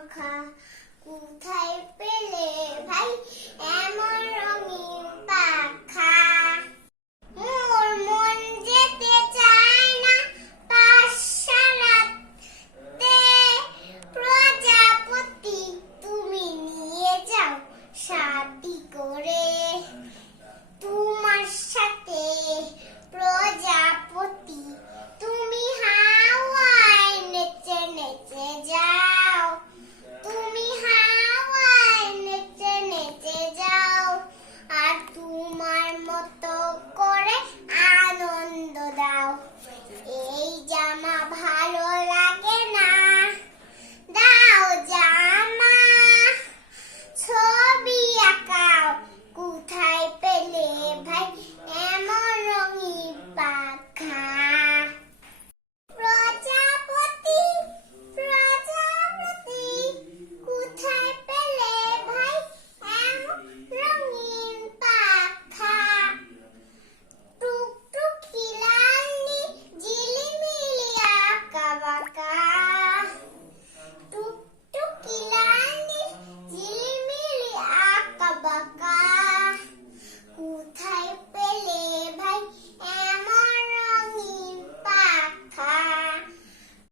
পাখা কোথায় পেলে ভাই?